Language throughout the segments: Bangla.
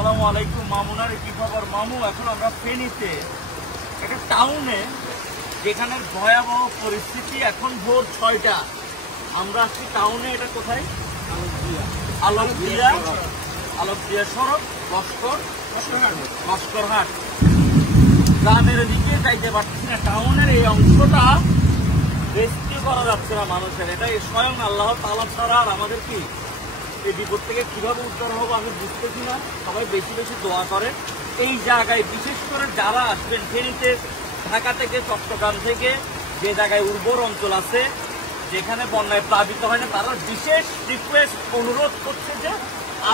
আসসালামু আলাইকুম মামুনার কি খবর মামু? এখন আমরা ফেনীতে একটা টাউনে, যেখানে ভয়াবহ পরিস্থিতি। এখন ভোর 6টা, আমরা আসছি টাউনে। এটা কোথায়? আলোকদিয়া সড়ক, লস্করহাট গ্রামের দিকে যাইতে পারছি না। টাউনের এই অংশটা রেস্কিউ করা যাচ্ছে না মানুষের। এটা স্বয়ং আল্লাহ তাআলা ছাড়া আর আমাদের কি এই বিপদ থেকে কিভাবে উদ্ধার হবো আমি বুঝতেছি না। সবাই বেশি বেশি দোয়া করেন। এই জায়গায় বিশেষ করে যারা আসবেন ফেনীতে, ঢাকা থেকে, চট্টগ্রাম থেকে, যে জায়গায় উর্বর অঞ্চল আছে, যেখানে বন্যায় প্লাবিত হয় না, তারা বিশেষ রিকোয়েস্ট, অনুরোধ করছে যে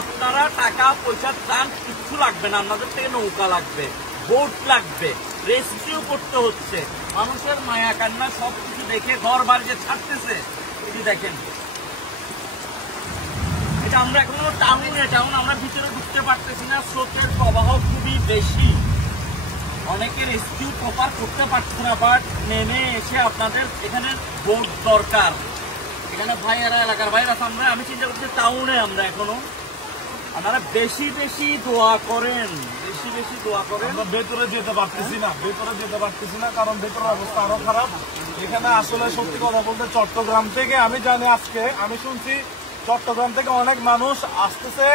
আপনারা টাকা পয়সা ত্রাণ কিচ্ছু লাগবে না, আপনাদের থেকে নৌকা লাগবে, বোট লাগবে। রেস্কিউ করতে হচ্ছে। মানুষের মায়া কান্না সবকিছু দেখে ঘর বাড়ি যে ছাড়তেছে, এটি দেখেন। এটা আমরা এখনো টাউন, আমরা ভিতরে ঢুকতে পারতেছি না। স্রোতের প্রবাহ খুবই বেশি, অনেকে রেস্কিউ প্রপার করতে পারছে না। বাট নেমে এসে আপনাদের এখানে বোট দরকার। এখানে ভাইয়েরা, এলাকার ভাইয়েরা, আমি চিন্তা করছি টাউনে আমরা এখনো। আপনারা বেশি বেশি দোয়া করেন, বেশি বেশি দোয়া করেন। আমরা ভেতরে যেতে পারতেছি না, কারণ ভেতরের অবস্থা আরো খারাপ। এখানে আসলে সত্যি কথা বলতে চট্টগ্রাম থেকে আমি জানি, আজকে আমি শুনছি চট্টগ্রাম থেকে অনেক মানুষ আসতেছে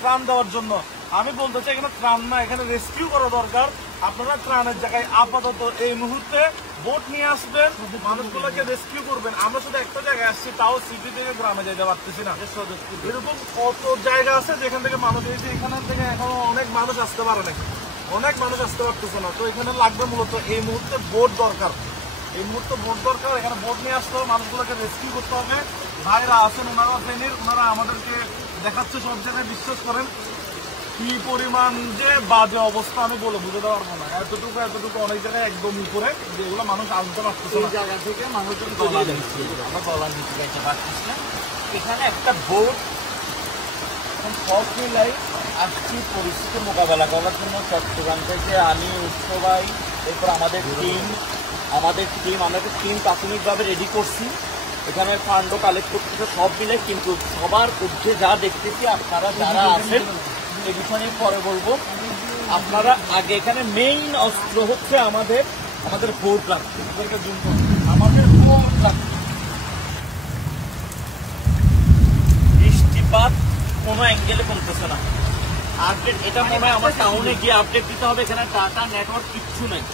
ত্রাণ দেওয়ার জন্য। আমি বলতে চাই এখানে ত্রাণ না, এখানে রেস্কিউ করা দরকার। আপনারা ত্রাণের জায়গায় আপাতত এই মুহূর্তে বোট নিয়ে আসবেন, মানুষগুলোকে রেস্কিউ করবেন। আমরা শুধু একটা জায়গায় আসছি, তাও সিটি থেকে গ্রামে যেতে পারতেছি না। এরকম কত জায়গা আছে যেখান থেকে মানুষ এসে, এখান থেকে এখনো অনেক মানুষ আসতে পারে না, অনেক মানুষ আসতে পারতেছে না। তো এখানে লাগবে মূলত এই মুহূর্তে বোট দরকার, এখানে বোট নিয়ে আসতে হবে, মানুষগুলোকে রেস্কিউ করতে হবে। ভাইরা আছেন, ওনারা ফেনীর, ওনারা আমাদেরকে দেখাচ্ছে সব জায়গায়। বিশ্বাস করেন কি পরিমাণ যে বাজে অবস্থা আমি বলে বুঝে দেওয়া পারবো না। এতটুকু অনেক জায়গায় একদম উপরে, যেগুলো মানুষ আসতে পারতেছে না। এই জায়গা থেকে মানুষজন আমরা গলা নিচে যাইতে পারতেছি না। এখানে একটা বোট সব মিলাই আসছি পরিস্থিতি মোকাবেলা করার জন্য। চট্টগ্রাম থেকে আমি, উৎস ভাই, এরপর আমাদের টিম প্রাথমিকভাবে রেডি করছি। এখানে ফান্ড কালেক্ট করতেছে সব মিলে, কিন্তু সবার ঊর্ধ্বে যা দেখতেছি আপনারা যারা আছেন, এই বিষয়ে পরে বলবো। আপনারা আগে, এখানে মেইন অস্ত্র হচ্ছে আমাদের ভোট রাখতে, আমাদের ভোট রাখতে। বৃষ্টিপাত কোনো অ্যাঙ্গেলে কমতেছে না। আপডেট এটা মনে হয় আমার টাউনে গিয়ে আপডেট দিতে হবে। এখানে ডাটা নেটওয়ার্ক কিচ্ছু নেই।